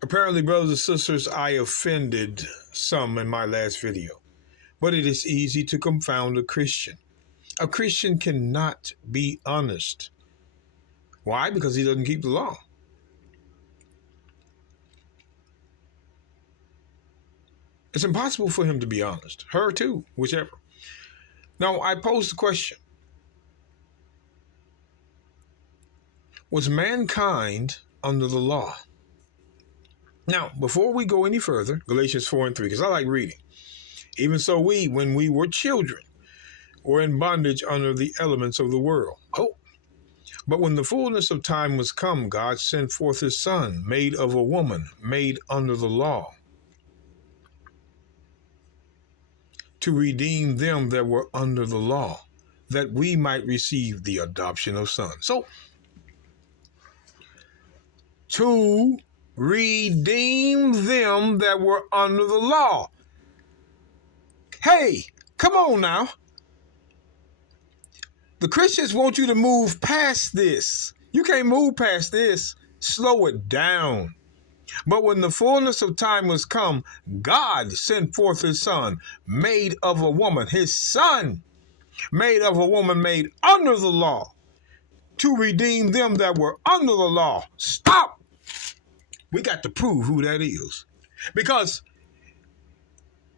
Apparently, brothers and sisters, I offended some in my last video, but it is easy to confound a Christian. A Christian cannot be honest. Why? Because he doesn't keep the law. It's impossible for him to be honest. Her too, whichever. Now, I pose the question. Was mankind under the law? Now, before we go any further, Galatians 4:3, because I like reading. Even so we, when we were children, were in bondage under the elements of the world. Oh, but when the fullness of time was come, God sent forth his Son, made of a woman, made under the law, to redeem them that were under the law, that we might receive the adoption of sons. So, to redeem them that were under the law. Hey, come on now. The Christians want you to move past this. You can't move past this. Slow it down. But when the fullness of time was come, God sent forth his Son, made of a woman, his Son, made of a woman, made under the law, to redeem them that were under the law. Stop. We got to prove who that is. Because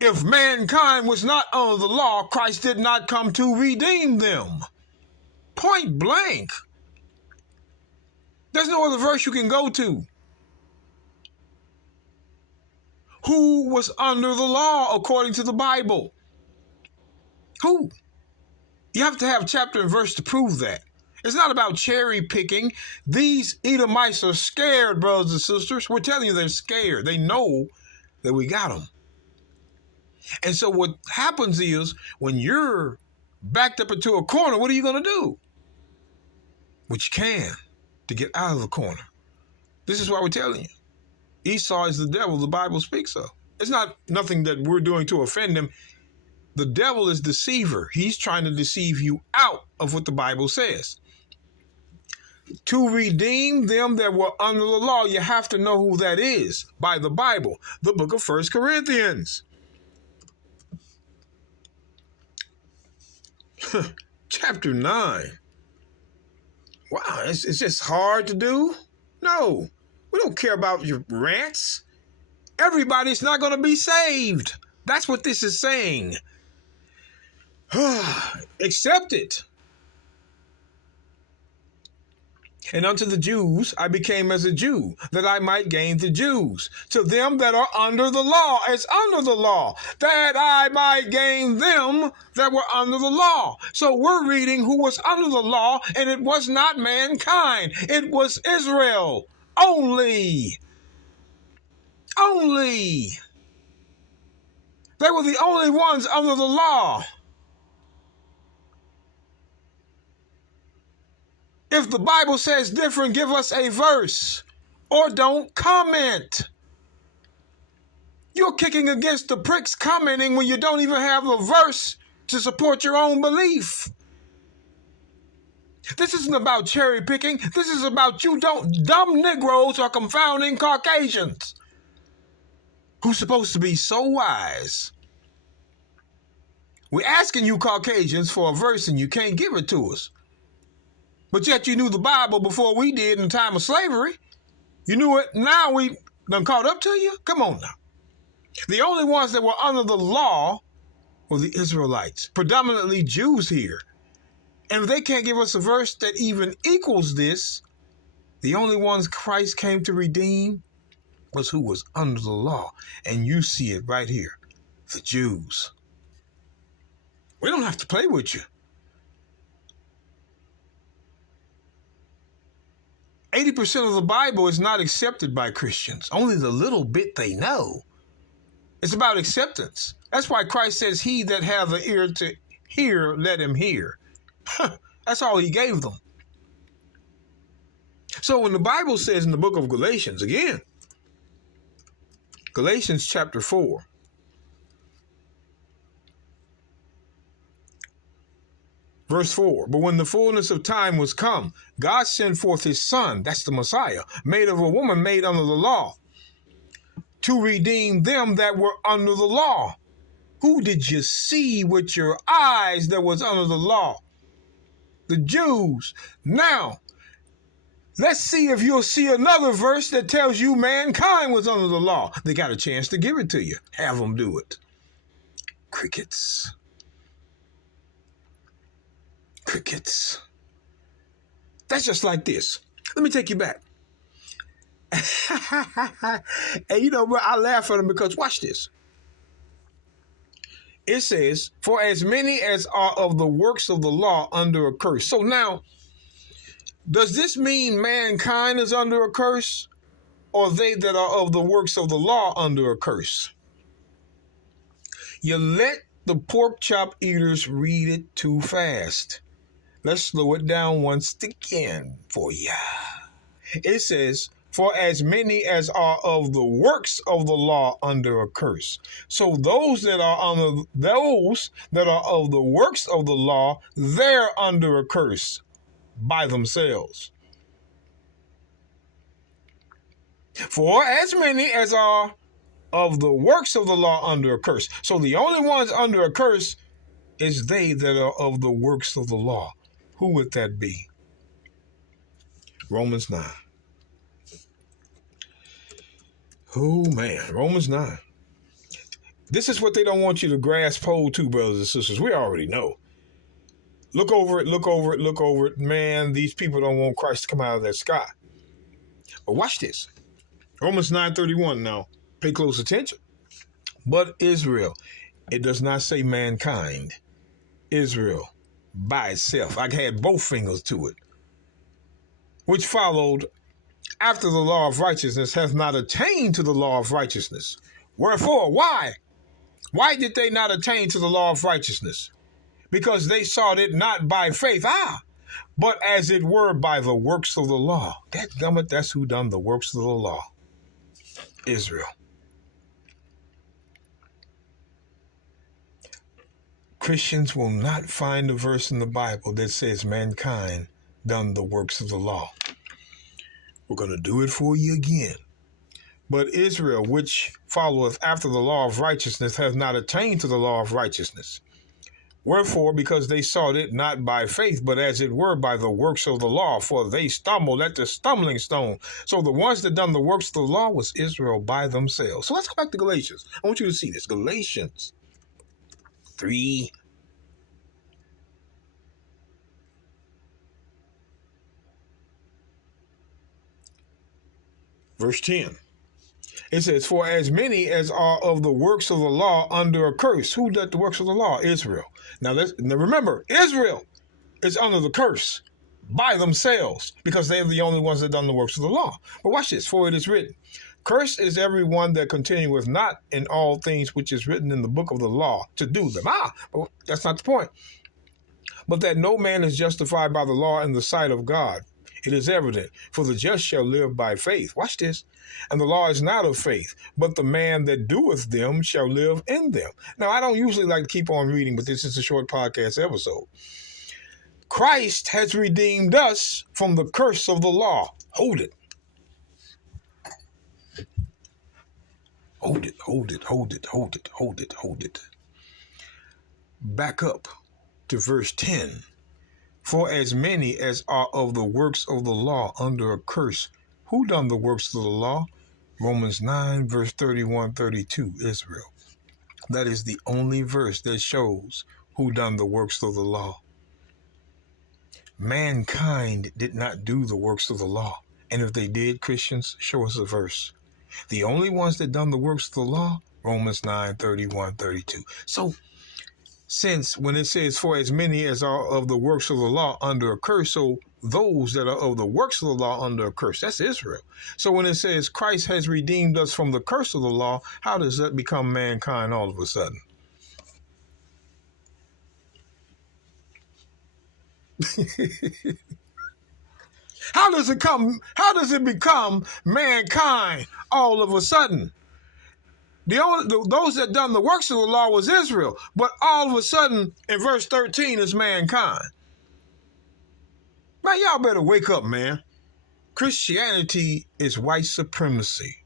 if mankind was not under the law, Christ did not come to redeem them. Point blank. There's no other verse you can go to. Who was under the law according to the Bible? Who? You have to have chapter and verse to prove that. It's not about cherry picking. These Edomites are scared, brothers and sisters. We're telling you they're scared. They know that we got them. And so what happens is when you're backed up into a corner, what are you going to do? What you can to get out of the corner. This is why we're telling you. Esau is the devil the Bible speaks of. It's not nothing that we're doing to offend him. The devil is deceiver. He's trying to deceive you out of what the Bible says. To redeem them that were under the law, you have to know who that is by the Bible, the book of 1 Corinthians. Chapter 9. Wow, it's just hard to do? No, we don't care about your rants. Everybody's not going to be saved. That's what this is saying. Accept it. And unto the Jews I became as a Jew, that I might gain the Jews. To them that are under the law, as under the law, that I might gain them that were under the law. So we're reading who was under the law, and it was not mankind. It was Israel only. Only. They were the only ones under the law. If the Bible says different, give us a verse or don't comment. You're kicking against the pricks commenting when you don't even have a verse to support your own belief. This isn't about cherry picking. This is about dumb Negroes are confounding Caucasians who's supposed to be so wise. We're asking you Caucasians for a verse and you can't give it to us. But yet you knew the Bible before we did in the time of slavery. You knew it. Now we done caught up to you. Come on now. The only ones that were under the law were the Israelites, predominantly Jews here. And if they can't give us a verse that even equals this, the only ones Christ came to redeem was who was under the law. And you see it right here, the Jews. We don't have to play with you. 80% of the Bible is not accepted by Christians. Only the little bit they know. It's about acceptance. That's why Christ says, he that hath an ear to hear, let him hear. That's all he gave them. So when the Bible says in the book of Galatians, again, Galatians chapter 4, verse 4, but when the fullness of time was come, God sent forth his Son, that's the Messiah, made of a woman, made under the law, to redeem them that were under the law. Who did you see with your eyes that was under the law? The Jews. Now, let's see if you'll see another verse that tells you mankind was under the law. They got a chance to give it to you. Have them do it. Crickets. Crickets. That's just like this. Let me take you back. And you know, I laugh at them because watch this. It says, for as many as are of the works of the law under a curse. So now, does this mean mankind is under a curse, or they that are of the works of the law under a curse? You let the pork chop eaters read it too fast. Let's slow it down once again for ya. It says, for as many as are of the works of the law under a curse. So those that are of the works of the law, they're under a curse by themselves. For as many as are of the works of the law under a curse. So the only ones under a curse is they that are of the works of the law. Who would that be? Romans 9. Oh, man. Romans 9. This is what they don't want you to grasp hold to, brothers and sisters. We already know. Look over it, look over it, look over it. Man, these people don't want Christ to come out of that sky. But watch this. Romans 9:31 now. Pay close attention. But Israel, it does not say mankind. Israel by itself. I had both fingers to it. Which followed after the law of righteousness hath not attained to the law of righteousness. Wherefore? Why? Why did they not attain to the law of righteousness? Because they sought it not by faith, but as it were by the works of the law. Dadgummit, that's who done the works of the law. Israel. Christians will not find a verse in the Bible that says mankind done the works of the law. We're going to do it for you again. But Israel, which followeth after the law of righteousness, hath not attained to the law of righteousness. Wherefore, because they sought it not by faith, but as it were by the works of the law, for they stumbled at the stumbling stone. So the ones that done the works of the law was Israel by themselves. So let's go back to Galatians. I want you to see this. Galatians 3. Verse 10. It says, for as many as are of the works of the law under a curse. Who did the works of the law? Israel. Now remember, Israel is under the curse by themselves because they're the only ones that done the works of the law. But watch this. For it is written, cursed is everyone that continueth not in all things which is written in the book of the law to do them. But that's not the point. But that no man is justified by the law in the sight of God. It is evident, for the just shall live by faith. Watch this. And the law is not of faith, but the man that doeth them shall live in them. Now, I don't usually like to keep on reading, but this is a short podcast episode. Christ has redeemed us from the curse of the law. Hold it. Hold it, hold it, hold it, hold it, hold it, hold it. Back up to verse 10. For as many as are of the works of the law under a curse. Who done the works of the law? Romans 9, verse 31, 32, Israel. That is the only verse that shows who done the works of the law. Mankind did not do the works of the law. And if they did, Christians, show us a verse. The only ones that done the works of the law, Romans 9, 31, 32. So, since when it says, for as many as are of the works of the law under a curse, so those that are of the works of the law under a curse, that's Israel. So when it says Christ has redeemed us from the curse of the law, how does that become mankind all of a sudden? How does it become mankind all of a sudden? Those that done the works of the law was Israel, but all of a sudden in verse 13 is mankind. Man, y'all better wake up, man. Christianity is white supremacy.